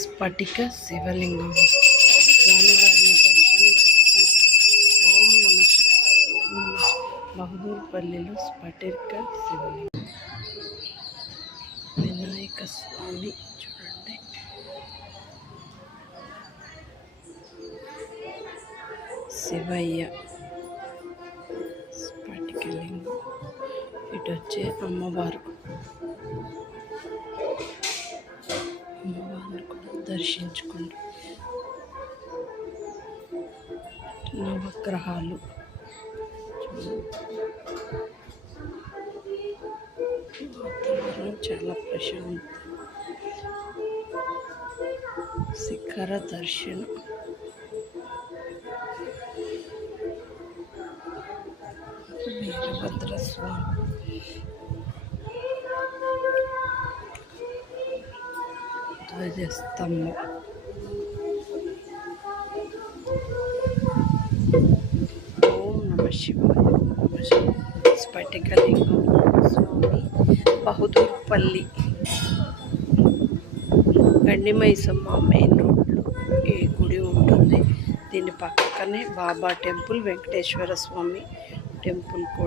స్ఫటిక శివలింగం. స్వామివారిని దర్శనం చేసుకుని ఓం నమ బహదూర్పల్లిలో స్ఫటిక శివలింగం. వినాయక స్వామి చూడండి. శివయ్య స్ఫటికలింగం ఇటు వచ్చే అమ్మవారు. దర్శించుకోండి నవగ్రహాలు. వాతావరణం చాలా ప్రశాంతం శిఖర దర్శనం. వీరభద్ర స్వామి ధ్వజస్తంభం ఓం నమ శివాయ. ఓం నమ శివాయ స్ఫటికలింగం స్వామి బహదూర్పల్లి. గండిమైసమ్మ మెయిన్ రోడ్లో ఈ గుడి ఉంటుంది? దీని పక్కనే బాబా టెంపుల్ వెంకటేశ్వర స్వామి టెంపుల్ కూడా